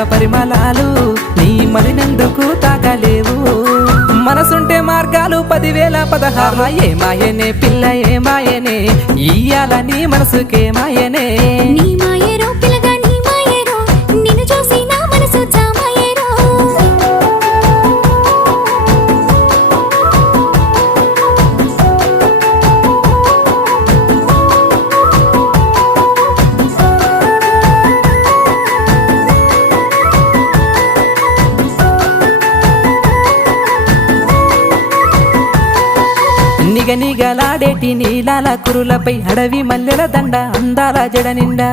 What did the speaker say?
పూల పరిమళాలు నీ మరినెందుకు తాగలేవు మనసుంటే మార్గాలు 10,016 ఏమాయనే పిల్ల ఏమాయనే ఇయ్యాల నీ మనసుకే మాయనే నీ మాయరో పిల్లగా నీ మాయరో నిన్ను చూసి నా మనసు జామాయరో నిగనిగలాడేటి నీలాల కురులపై అడవి మల్లెల దండ అందాల జడ నిండా